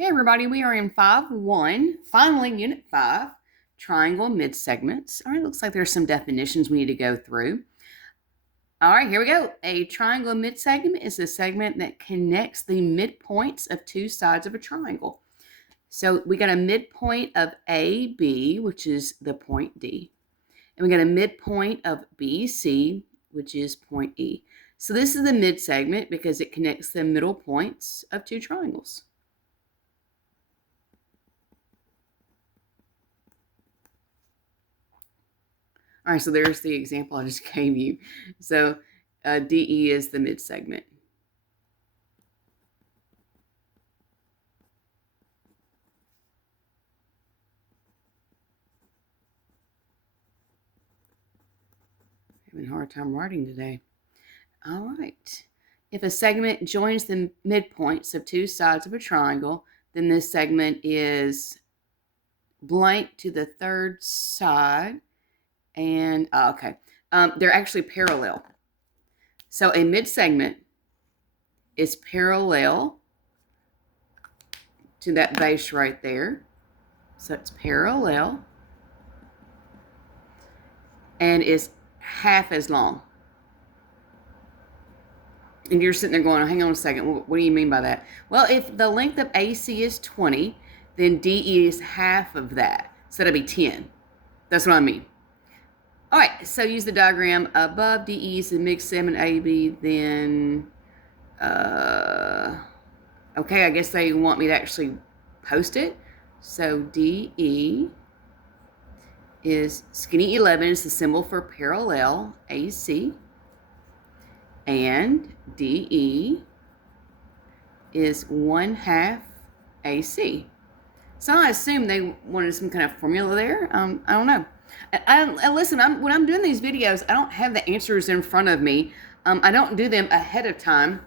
Hey everybody, we are in 5-1, finally Unit 5, triangle midsegments. All right, looks like there's some definitions we need to go through. All right, here we go. A triangle midsegment is a segment that connects the midpoints of two sides of a triangle. So we got a midpoint of AB, which is the point D. And we got a midpoint of BC, which is point E. So this is the midsegment because it connects the middle points of two triangles. All right, so there's the example I just gave you. So DE is the midsegment. Having a hard time writing today. All right. If a segment joins the midpoints of two sides of a triangle, then this segment is blank to the third side. And, they're actually parallel. So a midsegment is parallel to that base right there. So it's parallel and is half as long. And you're sitting there going, hang on a second, what do you mean by that? Well, if the length of AC is 20, then DE is half of that. So that'll be 10. That's what I mean. All right, so use the diagram above. DE is the midsegment AB, then, okay, I guess they want me to actually post it. So DE is skinny 11 is the symbol for parallel AC. And DE is 1/2 AC. So I assume they wanted some kind of formula there. I don't know. Listen, when I'm doing these videos, I don't have the answers in front of me. I don't do them ahead of time.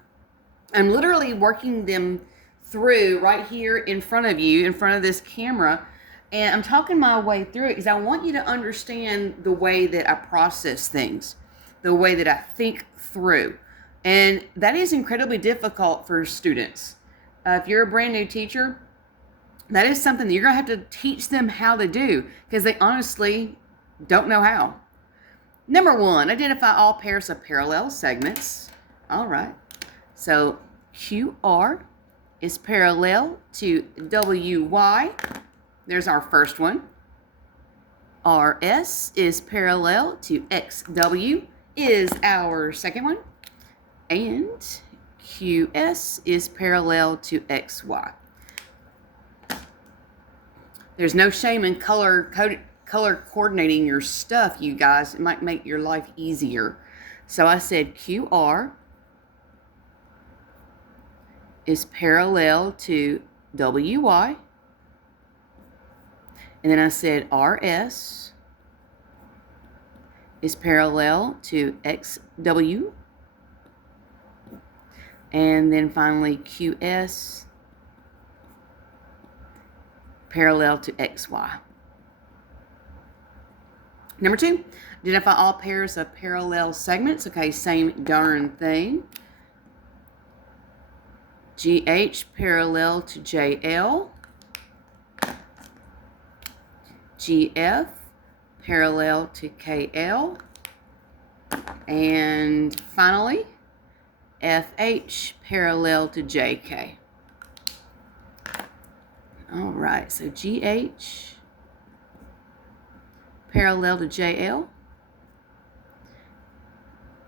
I'm literally working them through right here in front of you, in front of this camera, and I'm talking my way through it because I want you to understand the way that I process things, the way that I think through. And that is incredibly difficult for students. If you're a brand new teacher, that is something that you're going to have to teach them how to do because they honestly don't know how. Number 1, identify all pairs of parallel segments. All right. So QR is parallel to WY. There's our first one. RS is parallel to XW is our second one. And QS is parallel to XY. There's no shame in color coordinating your stuff, you guys. It might make your life easier. So I said QR is parallel to WY. And then I said RS is parallel to XW. And then finally QS parallel to XY. Number 2, identify all pairs of parallel segments. Okay, same darn thing. GH parallel to JL. GF parallel to KL. And finally, FH parallel to JK. All right, so GH parallel to JL,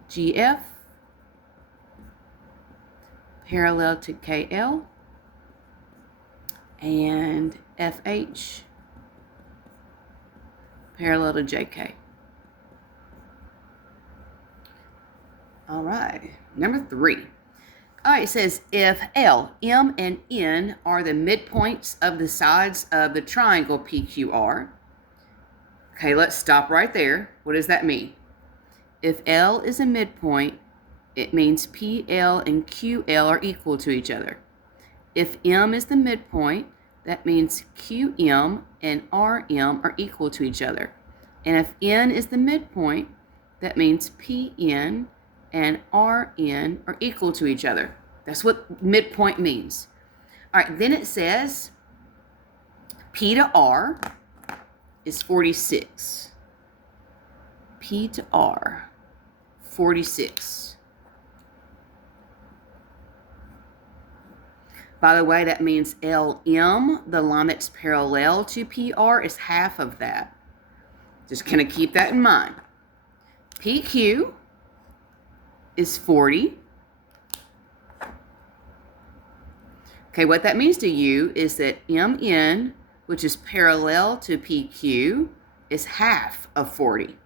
GF parallel to KL, and FH parallel to JK. All right, number 3. All right, it says if L, M, and N are the midpoints of the sides of the triangle PQR. Okay, let's stop right there. What does that mean? If L is a midpoint, it means PL and QL are equal to each other. If M is the midpoint, that means QM and RM are equal to each other. And if N is the midpoint, that means PN and RN are equal to each other. That's what midpoint means. All right, then it says P to R is 46. P to R, 46. By the way, that means LM, the line that's parallel to PR, is half of that. Just kind of keep that in mind. PQ is 40. Okay, what that means to you is that MN, which is parallel to PQ, is half of 40.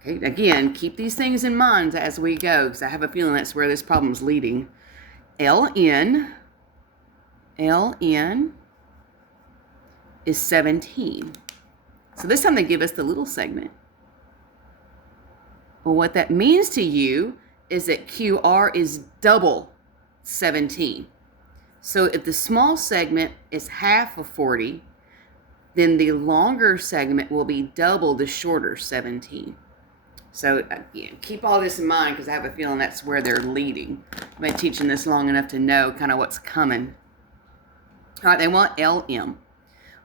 Okay, again, keep these things in mind as we go, because I have a feeling that's where this problem is leading. LN is 17. So this time they give us the little segment. Well, what that means to you is that QR is double 17. So if the small segment is half of 40, then the longer segment will be double the shorter 17. So again, keep all this in mind because I have a feeling that's where they're leading. I've been teaching this long enough to know kind of what's coming. All right, they want LM.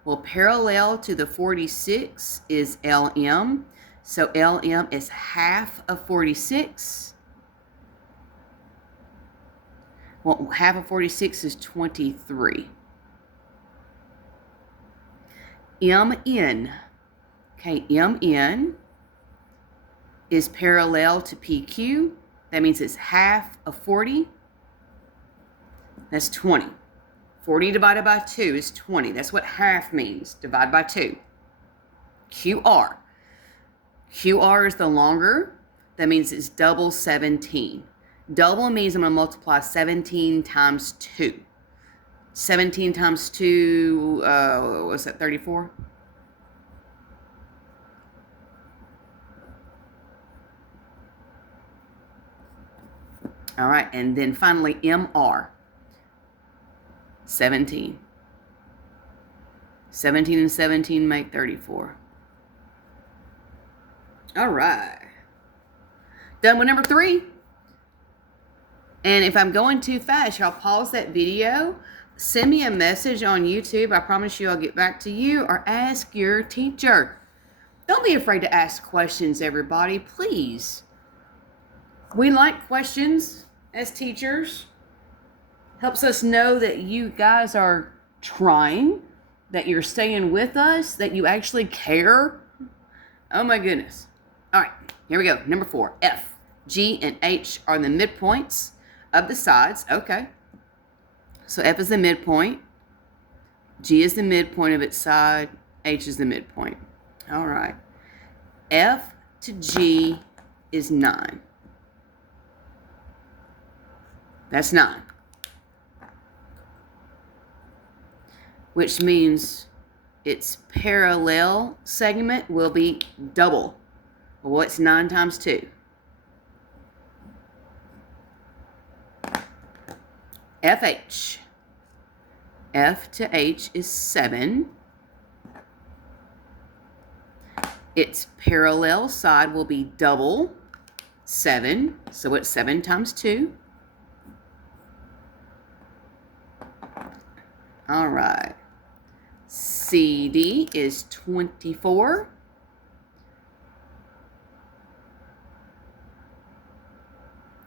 Well, parallel to the 46 is LM. So LM is half of 46. Well, half of 46 is 23. MN. Okay, MN is parallel to PQ. That means it's half of 40. That's 20. 40 divided by 2 is 20. That's what half means. Divide by 2. QR. QR is the longer. That means it's double 17. Double means I'm going to multiply 17 times 2. 17 times 2, what's that, 34? All right, and then finally MR. 17. 17 and 17 make 34. All right. Done with number 3. And if I'm going too fast, y'all pause that video. Send me a message on YouTube. I promise you I'll get back to you, or ask your teacher. Don't be afraid to ask questions, everybody, please. We like questions as teachers. Helps us know that you guys are trying, that you're staying with us, that you actually care. Oh my goodness. All right, here we go. Number 4, F, G, and H are the midpoints of the sides. Okay. So F is the midpoint. G is the midpoint of its side. H is the midpoint. All right. F to G is 9. That's 9. Which means its parallel segment will be double. Well, what's 9 times 2? FH. F to H is 7. Its parallel side will be double 7. So it's 7 times 2. All right. CD is 24.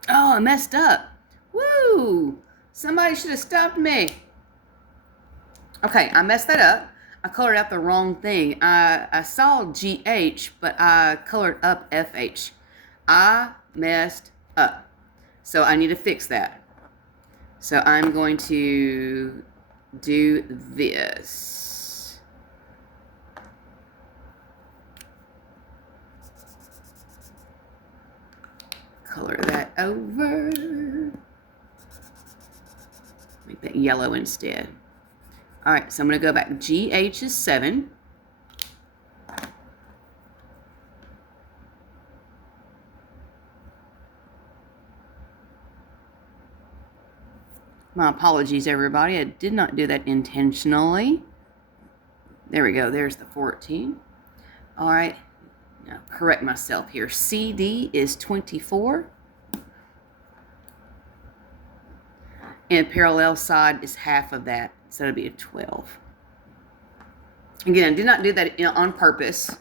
Oh, I messed up. Woo! Somebody should have stopped me. Okay, I messed that up. I colored out the wrong thing. I saw GH, but I colored up FH. I messed up. So I need to fix that. So I'm going to do this. Color that over. Make that yellow instead. All right, so I'm going to go back. GH is 7. My apologies, everybody. I did not do that intentionally. There we go. There's the 14. All right. Now, correct myself here. CD is 24. And parallel side is half of that. So that'll be a 12. Again, I did not do that on purpose.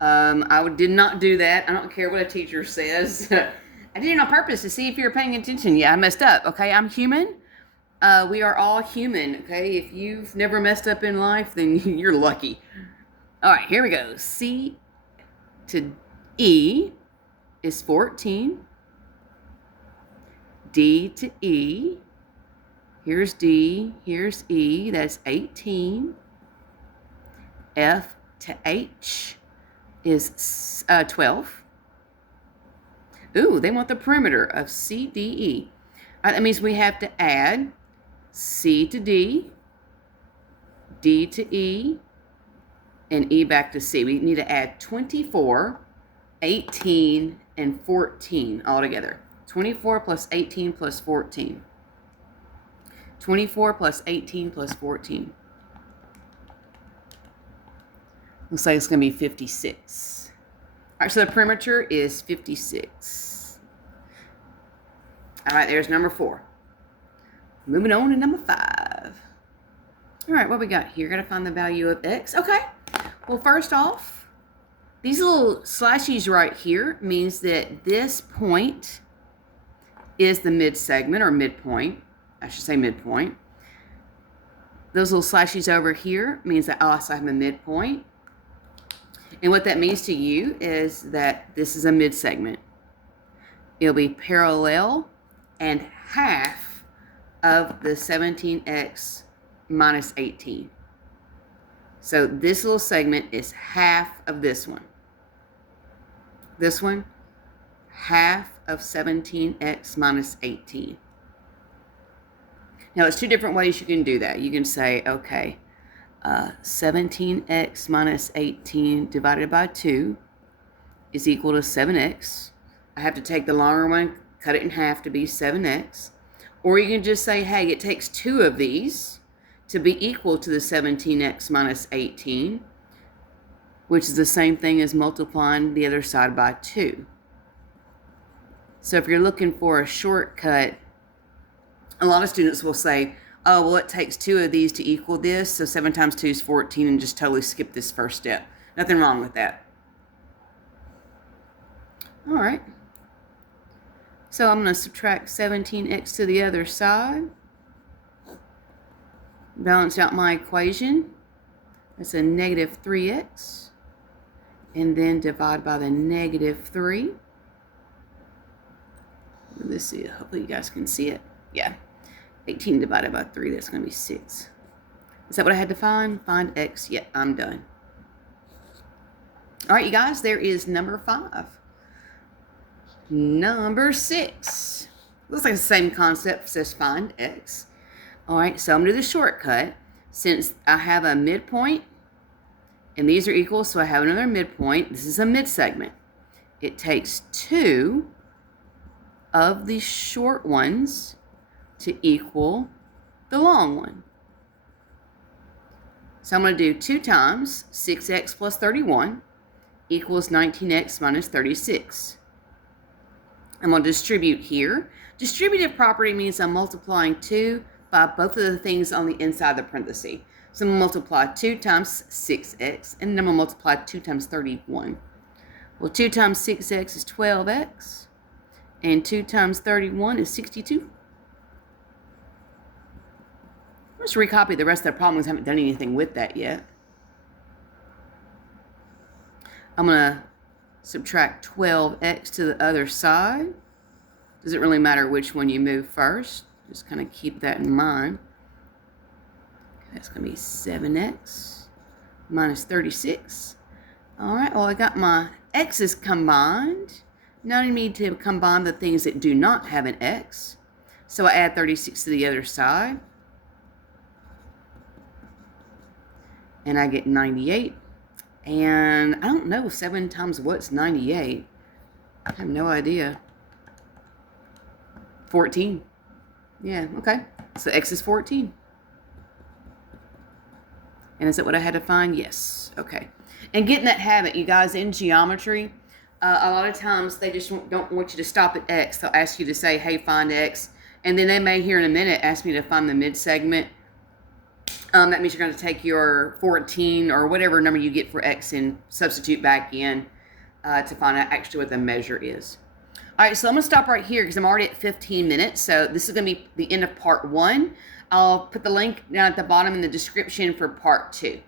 I did not do that. I don't care what a teacher says. I did it on purpose to see if you're paying attention. Yeah, I messed up. Okay, I'm human. We are all human. Okay, if you've never messed up in life, then you're lucky. All right, here we go. C to E is 14. D to E. Here's D. Here's E. That's 18. F to H is 12. Ooh, they want the perimeter of C, D, E. That means we have to add C to D, D to E, and E back to C. We need to add 24, 18, and 14 all together. 24 plus 18 plus 14. 24 plus 18 plus 14. Looks like it's going to be 56. All right, so the perimeter is 56. All right, there's number 4. Moving on to number 5. All right, what we got here? Got to find the value of x. Okay. Well, first off, these little slashes right here means that this point is the mid-segment or midpoint. I should say midpoint. Those little slashes over here means that I also have a midpoint. And what that means to you is that this is a mid-segment. It'll be parallel and half of the 17x minus 18. So this little segment is half of this one. This one, half of 17x minus 18. Now, there's two different ways you can do that. You can say, okay, 17x minus 18 divided by 2 is equal to 7x. I have to take the longer one, cut it in half to be 7x. Or you can just say, hey, it takes 2 of these to be equal to the 17x minus 18, which is the same thing as multiplying the other side by 2. So if you're looking for a shortcut, a lot of students will say, oh, well, it takes 2 of these to equal this, so 7 times 2 is 14, and just totally skip this first step. Nothing wrong with that. All right. So I'm going to subtract 17x to the other side. Balance out my equation. That's a negative 3x. And then divide by the negative 3. Let's see. Hopefully you guys can see it. Yeah. 18 divided by 3, that's going to be 6. Is that what I had to find? Find x. Yeah, I'm done. All right, you guys, there is number 5. Number 6. Looks like the same concept, says find x. All right, so I'm going to do the shortcut. Since I have a midpoint, and these are equal, so I have another midpoint. This is a mid-segment. It takes 2 of these short ones to equal the long one. So I'm going to do 2 times 6x plus 31 equals 19x minus 36. I'm going to distribute here. Distributive property means I'm multiplying 2 by both of the things on the inside of the parenthesis. So I'm going to multiply 2 times 6x, and then I'm going to multiply 2 times 31. Well, 2 times 6x is 12x, and 2 times 31 is 62. Let's recopy the rest of the problems. I haven't done anything with that yet. I'm going to subtract 12x to the other side. Doesn't really matter which one you move first. Just kind of keep that in mind. That's going to be 7x minus 36. All right, well, I got my x's combined. Now I need to combine the things that do not have an x. So I add 36 to the other side. And I get 98. And I don't know, 7 times what's 98? I have no idea. 14. Yeah, okay. So x is 14. And is that what I had to find? Yes. Okay. And getting that habit, you guys, in geometry, a lot of times they just don't want you to stop at x. They'll ask you to say, hey, find x. And then they may, here in a minute, ask me to find the mid-segment. That means you're going to take your 14 or whatever number you get for x and substitute back in to find out actually what the measure is. All right, so I'm going to stop right here because I'm already at 15 minutes. So this is going to be the end of part 1. I'll put the link down at the bottom in the description for part 2.